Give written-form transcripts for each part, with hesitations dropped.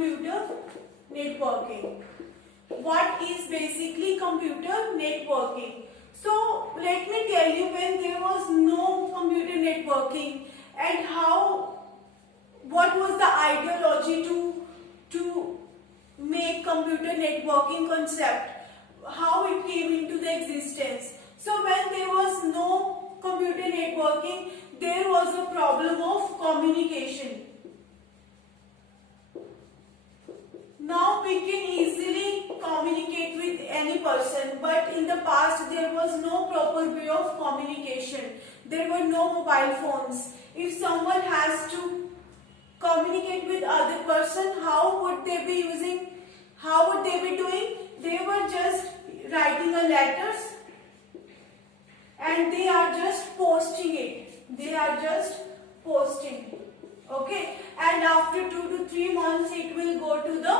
computer networking. What is basically computer networking? So let me tell you, when there was no computer networking and what was the ideology to make computer networking concept, how it came into the existence. So when there was no computer networking, there was a problem of communication. Now we can easily communicate with any person, but in the past there was no proper way of communication. There were no mobile phones. If someone has to communicate with other person, how would they be doing? They were just writing a letters and they are just posting it. They are just posting. Okay, and after 2 to 3 months it will go to the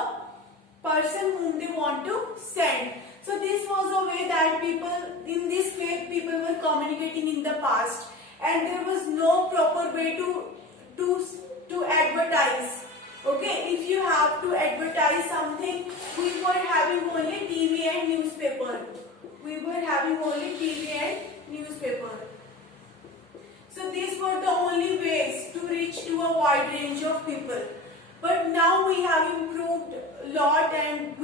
person whom they want to send. So this was a way that people were communicating in the past, and there was no proper way to advertise. Okay, if you have to advertise something, we were having only TV and newspaper. So these were the only ways to reach to a wide range of people. But now we have improved a lot, and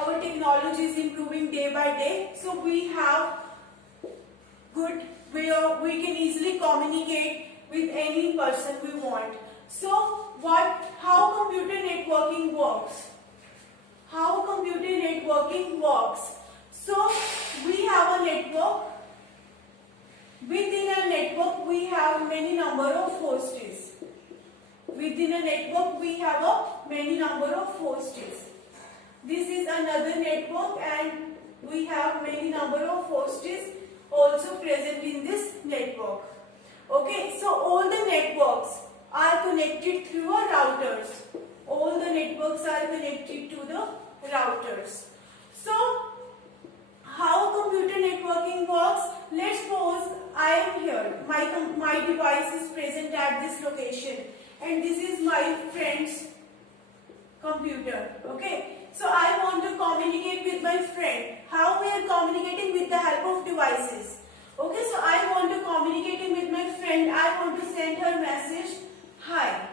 our technology is improving day by day. So we have good way of, we can easily communicate with any person we want. So how computer networking works? So we have a network. Within a network we have many number of hosts. This is another network, and we have many number of hosts also present in this network. Okay, so all the networks are connected through a routers. So how computer networking works? Let's suppose I am here. My device is present at this location, and this is my friend's computer. Okay, so I want to communicate with my friend. How we are communicating? With the help of devices. Okay, so I want to communicate with my friend. I want to send her message, hi.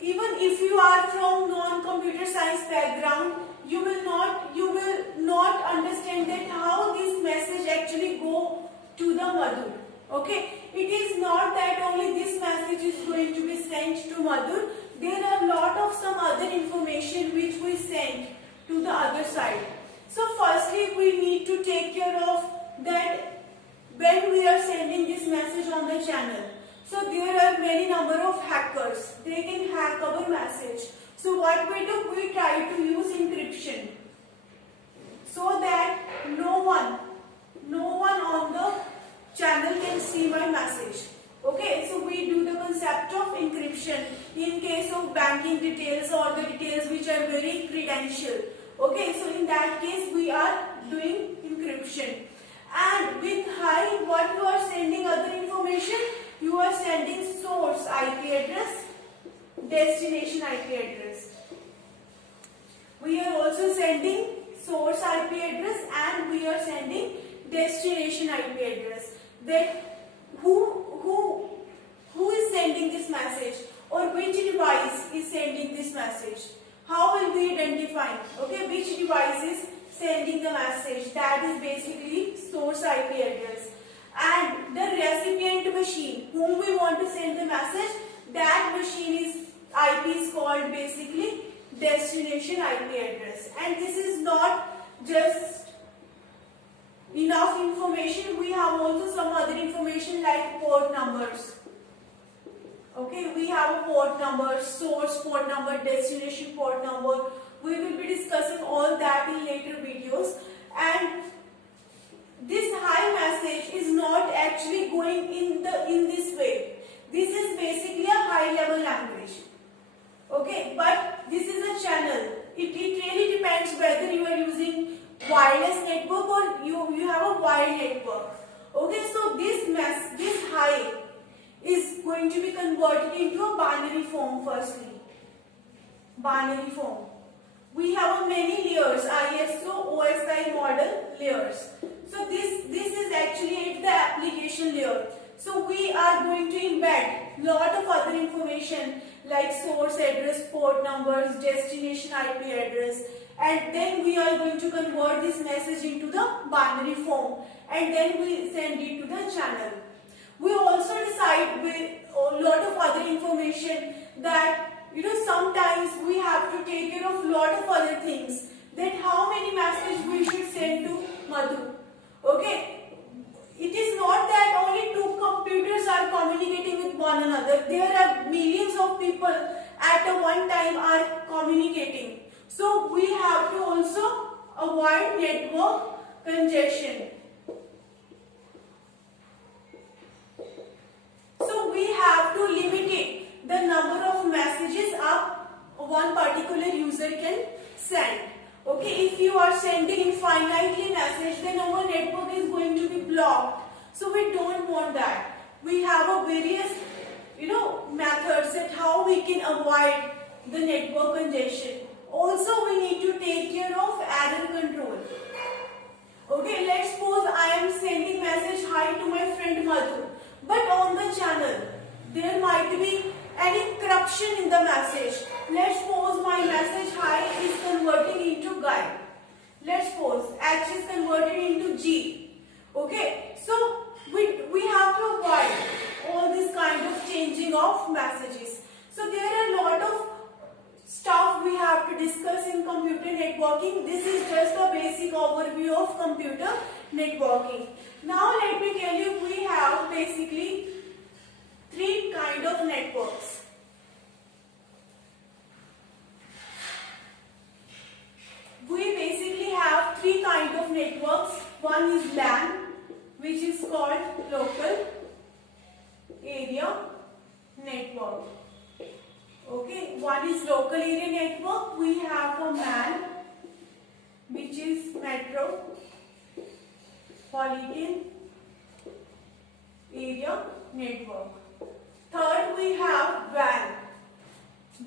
Even if you are from non-computer science background, you will not understand that how this message actually go to the Madhur. Okay, it is not that only this message is going to be sent to Madhur. There are a lot of some other information which we send to the other side. So firstly, we need to take care of that when we are sending this message on the channel. So there are many number of hackers. They can hack our message. So what we do, we try to use encryption so that no one on the channel can see my message. Okay, so we do the concept of encryption in case of banking details or the details which are very credential. Okay, so in that case we are doing encryption. And with hi, what you are sending other information, you are sending source IP address, destination IP address. We are also sending source IP address, and we are sending destination IP address. That who is sending this message, or which device is sending this message? How will we identify? Okay, which device is sending the message? That is basically source IP address. And the recipient machine whom we want to send the message, that machine is IP is called basically destination IP address. And this is not just enough information. We have also some other information like port numbers. Okay, we have a port number, source port number, destination port number. We will be discussing all that in later videos. And this high message is not actually going in this way. This is basically a high level language. Okay, but this is a channel. It really depends whether you are using wireless network or you have a wired network. Okay, so this high is going to be converted into a binary form firstly. binary form. We have many layers, ISO, OSI model layers. So this is actually the application layer. So we are going to embed lot of other information like source address, port numbers, destination IP address, and then we are going to convert this message into the binary form, and then we send it to the channel. We also decide with a lot of other information that sometimes we have to take care of lot of other things, that how many messages we should send to Madhu. Okay, it is not that only two computers are communicating with one another. There are millions of people at a one time are communicating. So we have to also avoid network congestion. So we have to limit the number of messages one particular user can send. Okay, if you are sending infinitely message, then our network is going to be blocked. So we don't want that. We have a various methods at how we can avoid the network congestion. Also, we need to take care of error control. Okay, let's suppose I am sending message hi to my friend Madhu, but on the channel there might be any corruption in the message. Let's suppose my message hi is converting into Guy. Let's suppose H is converted into G. Okay, so we have to avoid all this kind of changing of messages. So there are a lot of stuff we have to discuss in computer networking. This is just a basic overview of computer networking. Now let me tell you, we have basically three kind of networks. We basically have three kind of networks. One is LAN, which is called local area network. Okay, one is local area network. We have a MAN, which is metropolitan area network. Third, we have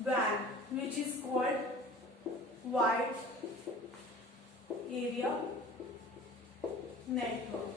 WAN, which is called wide area network.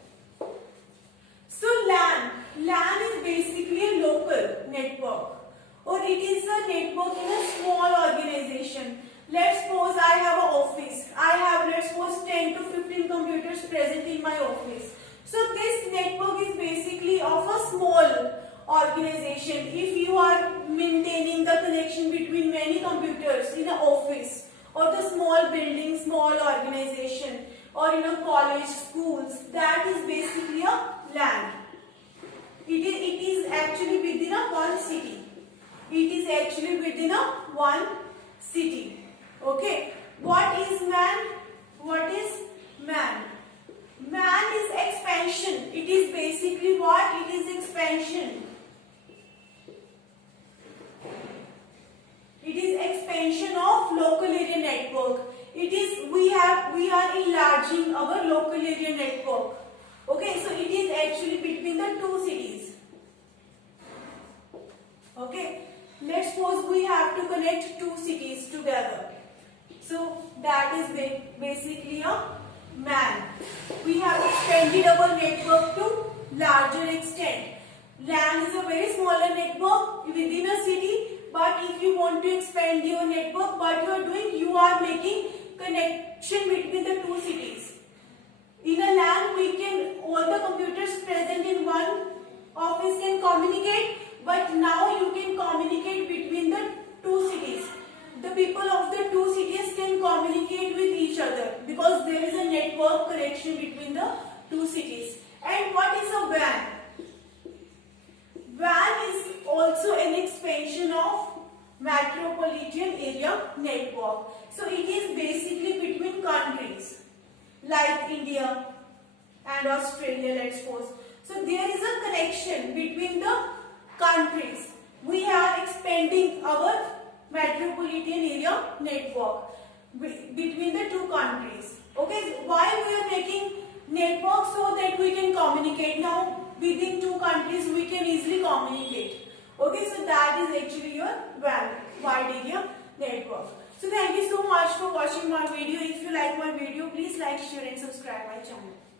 So LAN is basically a local network, or it is a network in a small organization. Let's suppose I have an office. I have, let's suppose, 10 to 15 computers present in my office. So this network is basically of a small organization. If you are maintaining the connection between many computers in an office, or the small building, small organization, or in a college, schools, that is basically a LAN. It is actually within a one city. It is actually within a one city. Okay. What is MAN? What is MAN? MAN is expansion. It is basically what? It is expansion. It is expansion of local area network. It is we are enlarging our local area network. Okay, so it is actually between the two cities. Okay, let's suppose we have to connect two cities together. So that is basically a MAN. We have expanded our network to larger extent. LAN is a very smaller network within a city. But if you want to expand your network, what you are doing, you are making connection between the two cities. In a LAN, all the computers present in one office can communicate, but now you can communicate between the two cities. The people of the two cities can communicate with each other because there is a network connection between the two cities. And what is a WAN? WAN is also an expansion of metropolitan area network. So it is basically between countries like India and Australia, let's suppose. So there is a connection between the countries. We are expanding our metropolitan area network between the two countries. Okay, why we are making network? So that we can communicate. Now within two countries we can easily communicate. Okay, so that is actually your WAN, wide area network. much for watching my video. If you like my video, please like, share and subscribe my channel.